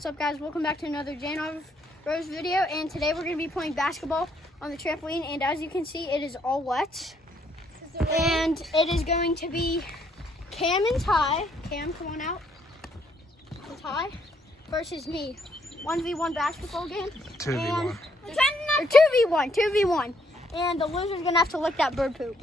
What's up, guys? Welcome back to another Jan Rose video, and today we're going to be playing basketball on the trampoline, and as you can see, it is all wet. And it is going to be Cam and Ty. Cam, come on out. And Ty versus me. 1v1 basketball game. 2v1. Or 2v1, 2v1. And the loser's going to have to lick that bird poop.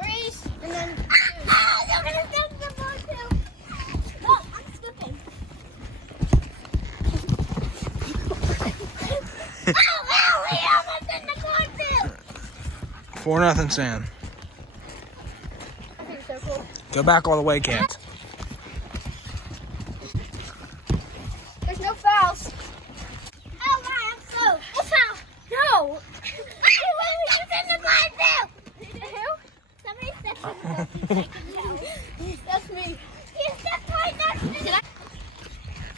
Threes, and then two. Oh, you're going to step the ball too. Oh, I'm slipping. Ow, he almost in the cornfield. 4-0 Sam. I think it's so cool. Go back all the way, Kent. There's no fouls. Oh, my, I'm so. Oh, foul. No. He's in the cornfield. Who? Somebody stepped in the cornfield. That's me. He stepped right next to me.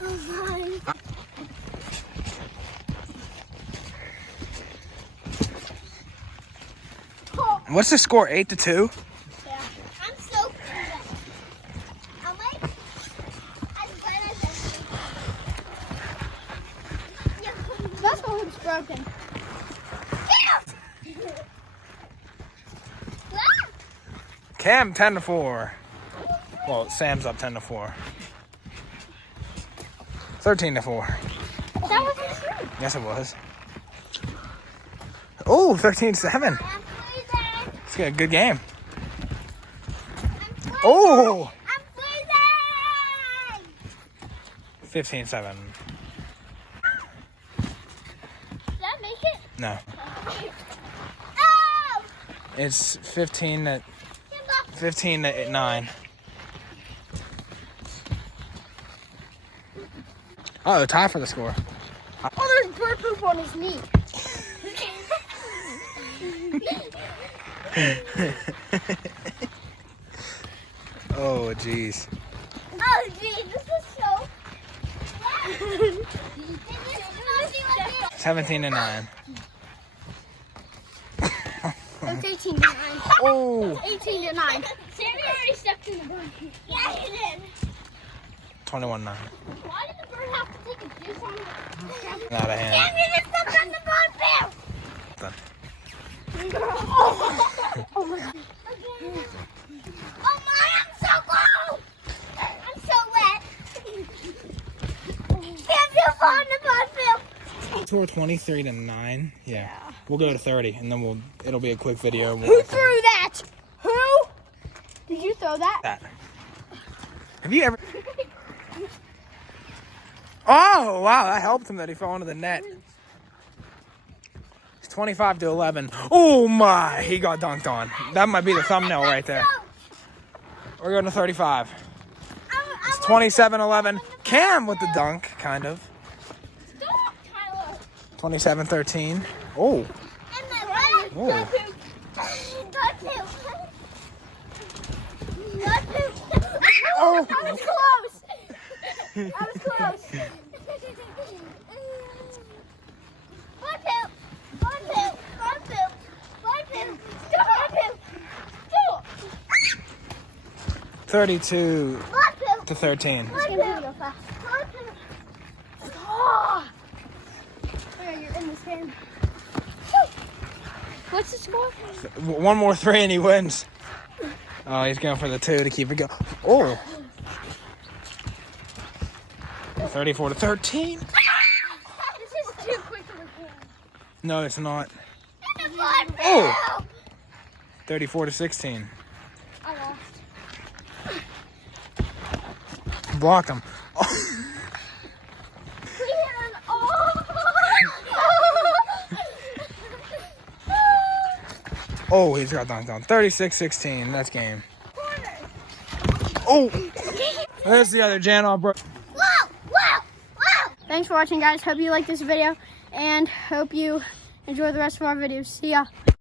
Oh, my. What's the score? 8-2? Yeah. I'm so cool. I'm like, I'm glad I did. Basketball hoop's broken. Cam 10-4. Well, Sam's up 10-4. 13-4. That wasn't true. Yes, it was. Oh, 13-7. I'm freezing. It's a good game. I'm freezing. Oh, I'm freezing. 15-7. Did I make it? No, Oh! it's 15-9. Oh, tie for the score. Oh, there's bird poop on his knee. Oh, jeez. Oh, geez, this is so. Wow. 17-9. That's 18 to 9. Oh, 18 to 9. Sammy already stepped in the bird. Yeah, he did. 21-9. Why did the bird have to take a juice on the Out of hand. Sammy just stepped on the bird field. Done. Oh my God. Oh my, I'm so cold. I'm so wet. Sam, you fall in the bird field. Score 23-9. Yeah. We'll go to 30, and then it'll be a quick video. Who threw that? Who? Did you throw that? That. Have you ever? Oh wow, that helped him that he fell into the net. It's 25-11. Oh my, he got dunked on. That might be the thumbnail right there. We're going to 35. It's 27-11. Cam with the dunk, kind of. Stop, Tyler. 27-13. Oh. And my leg. Oh. Bird poop. Bird poop. Oh. I was close. I was close. Bird poop. Bird poop. Bird poop. Bird poop. Bird poop. Stop. 32-13. Bird poop. It's gonna go fast. Bird poop. Oh, yeah, you're in this game. What's the score? One more three and he wins. Oh, he's going for the 2 to keep it going. Oh. 34-13. This is too quick to record. No, it's not. And the bird poop. Oh. 34-16. I lost. Blocked him. Oh. We hit an all. Oh, he's got dunked on. 36-16. That's game. Oh. There's the other Jan bro. Whoa, whoa, whoa. Thanks for watching, guys. Hope you like this video, and hope you enjoy the rest of our videos. See ya.